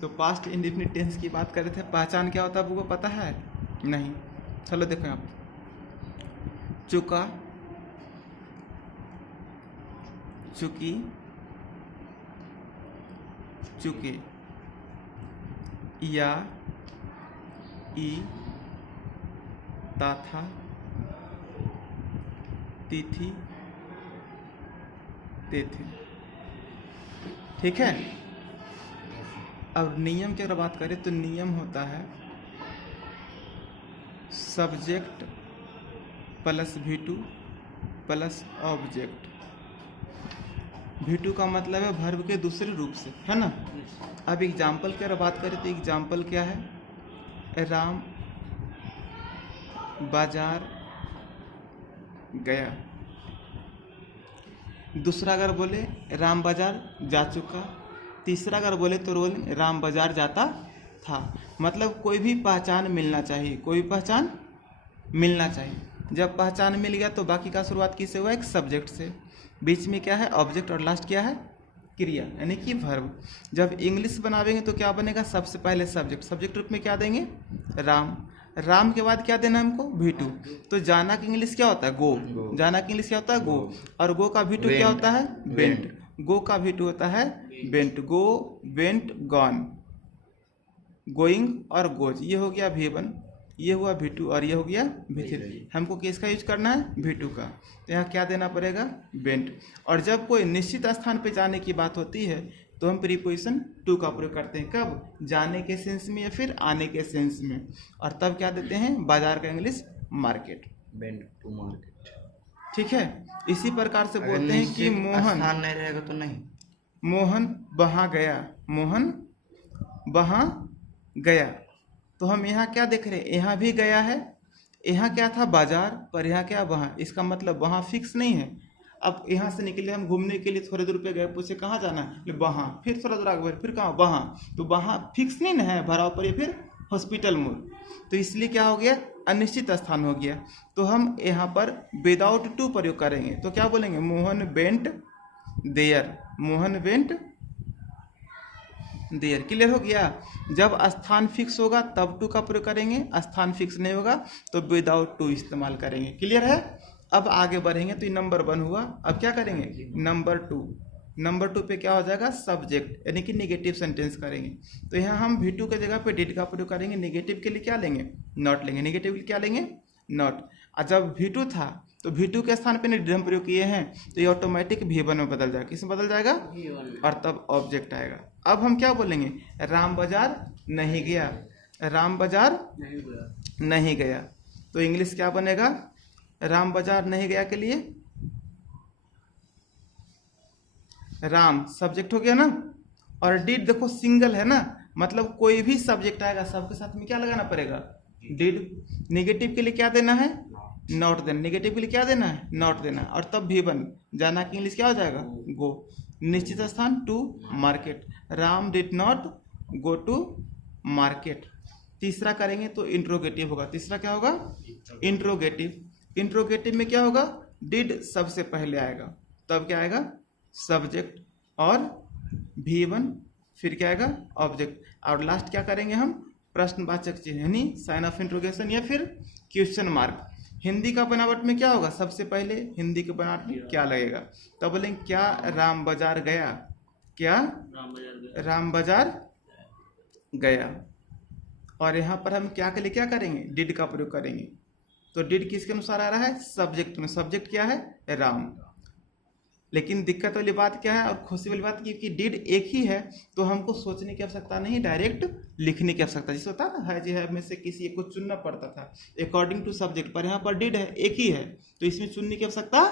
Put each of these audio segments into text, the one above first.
तो past indefinite tense की बात कर रहे थे। पहचान क्या होता है आपको पता है? नहीं। चलो देखो आप, चुका, चुकी, चुके, या, ई, ताथा, तिथि, तेथे। ठीक है। अब नियम की अगर बात करें तो नियम होता है subject plus V2 plus object. V2 का मतलब है वर्ब के दूसरे रूप से, है ना। अब एग्जाम्पल की अगर बात करें तो एग्जाम्पल क्या है? राम बाजार गया। दूसरा अगर बोले राम बाजार जा चुका। तीसरा अगर बोले तो रोल राम बाजार जाता था। मतलब कोई भी पहचान मिलना चाहिए, कोई पहचान मिलना चाहिए। जब पहचान मिल गया तो बाकी का शुरुआत किससे हुआ? एक सब्जेक्ट से। बीच में क्या है? ऑब्जेक्ट, और लास्ट क्या है? क्रिया, यानी कि वर्ब। जब इंग्लिश बनावेंगे तो क्या बनेगा? सबसे पहले सब्जेक्ट, सब्जेक्ट रूप में क्या देंगे? राम। राम के बाद क्या देना है हमको? V2। तो जाना की इंग्लिश क्या होता है? गो। जाना की इंग्लिश क्या होता है? गो। और गो का V2 क्या होता है? वेंट। गो का V2 होता है वेंट। गो, वेंट, गॉन। गोइंग और गोज, ये हो गया V1, ये हुआ V2 और ये हो गया V3। हमको किसका यूज करना है? V2 का। तो यहाँ क्या देना पड़ेगा? वेंट। और जब कोई निश्चित स्थान पे जाने की बात होती है तो हम प्रीपोजिशन टू का प्रयोग करते हैं। कब? जाने के सेंस में या फिर आने के सेंस में। और तब क्या देते हैं? बाजार का English market. Went to market. ठीक है। इसी प्रकार से बोलते हैं कि मोहन नहीं रहेगा तो नहीं। मोहन वहाँ गया, मोहन वहाँ गया। तो हम यहाँ क्या देख रहे हैं? यहाँ भी गया है, यहाँ क्या था? बाजार, पर यहाँ क्या? वहाँ। इसका मतलब वहाँ फिक्स नहीं है। अब यहाँ से निकले हम घूमने के लिए, थोड़े दूर पे गए, पूछे कहाँ जाना है? वहाँ। फिर थोड़ा दूर आगे बढ़े, फिर कहाँ? वहाँ। तो वहाँ फिक्स नहीं ना है, भराव पर, या फिर हॉस्पिटल मोड़। तो इसलिए क्या हो गया? अनिश्चित स्थान हो गया। तो हम यहाँ पर विदाउट टू प्रयोग करेंगे। तो क्या बोलेंगे? Mohan went there, Mohan went there. Clear हो गया। जब स्थान फिक्स होगा तब टू का प्रयोग करेंगे, स्थान फिक्स नहीं होगा तो विदाउट टू इस्तेमाल करेंगे। क्लियर है। अब आगे बढ़ेंगे तो ये नंबर 1 हुआ। अब क्या करेंगे? नंबर 2। नंबर 2 पे क्या हो जाएगा? सब्जेक्ट, यानी कि निगेटिव सेंटेंस करेंगे। तो यहाँ हम V2 के जगह पे डिड का प्रयोग करेंगे। निगेटिव के लिए क्या लेंगे? नॉट लेंगे। निगेटिव के लिए क्या लेंगे? नॉट। और जब V2 था तो V2 के स्थान पे डिड हम प्रयोग किए हैं तो ये ऑटोमेटिक V1 में बदल जाएगा। किस में बदल जाएगा? और तब ऑब्जेक्ट आएगा। अब हम क्या बोलेंगे? राम बाजार नहीं गया, राम बाजार नहीं गया। तो इंग्लिश क्या बनेगा? राम बाजार नहीं गया के लिए राम सब्जेक्ट हो गया ना, और डिड देखो सिंगल है ना, मतलब कोई भी सब्जेक्ट आएगा सबके साथ में क्या लगाना पड़ेगा? डिड। नेगेटिव के लिए क्या देना है? नॉट देना। नेगेटिव के लिए क्या देना है? नॉट देना। और तब V1। जाना की इंग्लिश क्या हो जाएगा? गो। निश्चित स्थान to market. Ram did not go to market. तीसरा करेंगे तो इंट्रोगेटिव होगा। तीसरा क्या होगा? इंट्रोगेटिव। इंट्रोगेटिव में क्या होगा? डिड सबसे पहले आएगा, तब क्या आएगा? सब्जेक्ट और V1, फिर क्या आएगा? ऑब्जेक्ट। और लास्ट क्या करेंगे हम? प्रश्नवाचक चिन्ह, यानी साइन ऑफ इंट्रोगेशन या फिर क्वेश्चन मार्क। हिंदी का बनावट में क्या होगा? सबसे पहले हिंदी के बनावट में क्या लगेगा? तब बोलेंगे क्या राम बाजार गया? क्या राम बाजार गया। और यहाँ पर हम क्या के लिए क्या करेंगे? डिड का प्रयोग करेंगे। तो डिड किसके अनुसार आ रहा है? सब्जेक्ट में। सब्जेक्ट क्या है? राम। लेकिन दिक्कत वाली बात क्या है और खुशी वाली बात कि डिड एक ही है तो हमको सोचने की आवश्यकता नहीं, डायरेक्ट लिखने की आवश्यकता। जिससे होता है ना, है जी है में से किसी एक को चुनना पड़ता था अकॉर्डिंग टू सब्जेक्ट, पर यहाँ पर डिड है, एक ही है, तो इसमें चुनने की आवश्यकता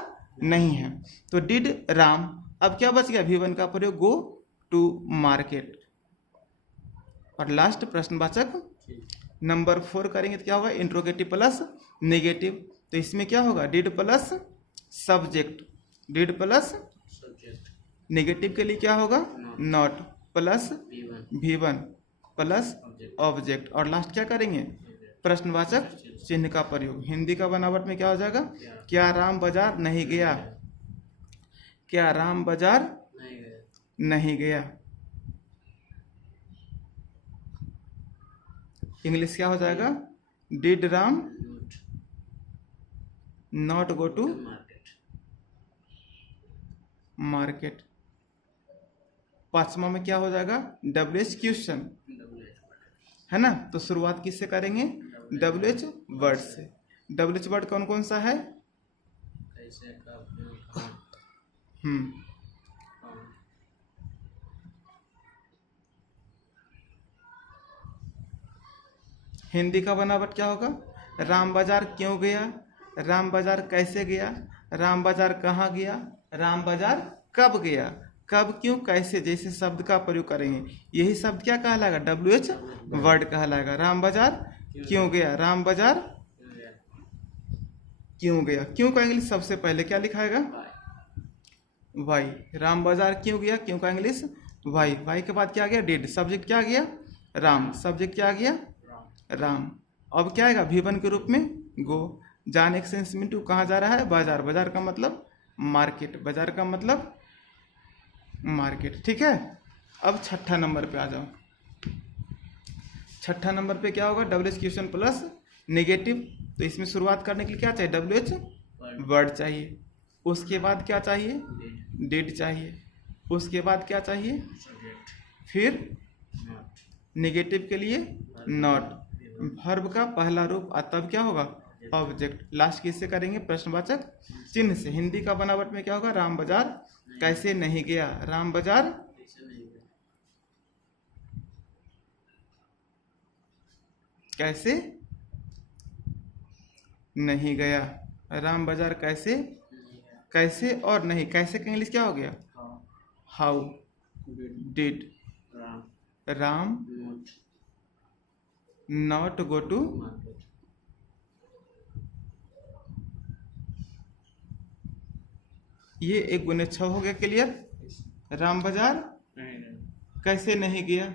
नहीं है। तो डिड राम। अब क्या बच गया? V1 का प्रयोग, गो टू मार्केट। और लास्ट प्रश्नवाचक नंबर 4 करेंगे तो क्या होगा? Interrogative plus negative. तो इसमें क्या होगा? Did plus subject, did plus negative के लिए क्या होगा? Not, plus V1 plus object. और लास्ट क्या करेंगे? प्रश्नवाचक चिन्ह का प्रयोग। हिंदी का बनावट में क्या हो जाएगा? क्या राम बाजार नहीं गया? क्या राम बाजार नहीं गया। इंग्लिश क्या हो जाएगा? Did Ram not go to market. पांचवा में क्या हो जाएगा? WH क्वेश्चन, है ना? तो शुरुआत किससे करेंगे? WH वर्ड से। WH वर्ड कौन कौन सा है? हिंदी का बनावट क्या होगा? राम बाजार क्यों गया, राम बाजार कैसे गया, राम बाजार कहाँ गया, राम बाजार कब गया, कब क्यों कैसे जैसे शब्द का प्रयोग करेंगे। यही शब्द क्या कहलाएगा? WH वर्ड कहलाएगा। राम बाजार क्यों गया, राम बाजार क्यों गया। क्यों का इंग्लिश सबसे पहले क्या लिखाएगा? वाई। राम बाजार क्यों गया, क्यों का इंग्लिश वाई। वाई के बाद क्या गया? डिड। सब्जेक्ट क्या गया? राम। सब्जेक्ट क्या गया? राम। अब क्या आएगा? V1 के रूप में गो। जाने के सेंस में टू कहाँ जा रहा है? बाजार। बाजार का मतलब मार्केट, बाजार का मतलब मार्केट। ठीक है। अब छठा नंबर पे आ जाओ। छठा नंबर पे क्या होगा? WH question plus negative. तो इसमें शुरुआत करने के लिए क्या चाहिए? WH वर्ड चाहिए। उसके बाद क्या चाहिए? डिड चाहिए। उसके बाद क्या चाहिए? फिर नेगेटिव के लिए नॉट। वर्ब का पहला रूप तब क्या होगा? ऑब्जेक्ट। लास्ट किससे करेंगे? प्रश्नवाचक चिन्ह से। हिंदी का बनावट में क्या होगा? राम बाजार कैसे नहीं गया, राम बाजार कैसे नहीं गया, राम बाजार कैसे, कैसे और नहीं। कैसे का इंग्लिश क्या हो गया? How. Did Ram not go to ये 1 गुने 6 हो गया। क्लियर? राम बाजार कैसे नहीं गया।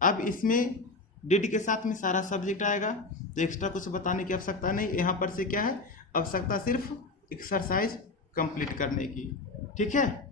अब इसमें डिड के साथ में सारा सब्जेक्ट आएगा, तो एक्स्ट्रा कुछ बताने की आवश्यकता नहीं। यहाँ पर से क्या है? आवश्यकता सिर्फ एक्सरसाइज कंप्लीट करने की। ठीक है।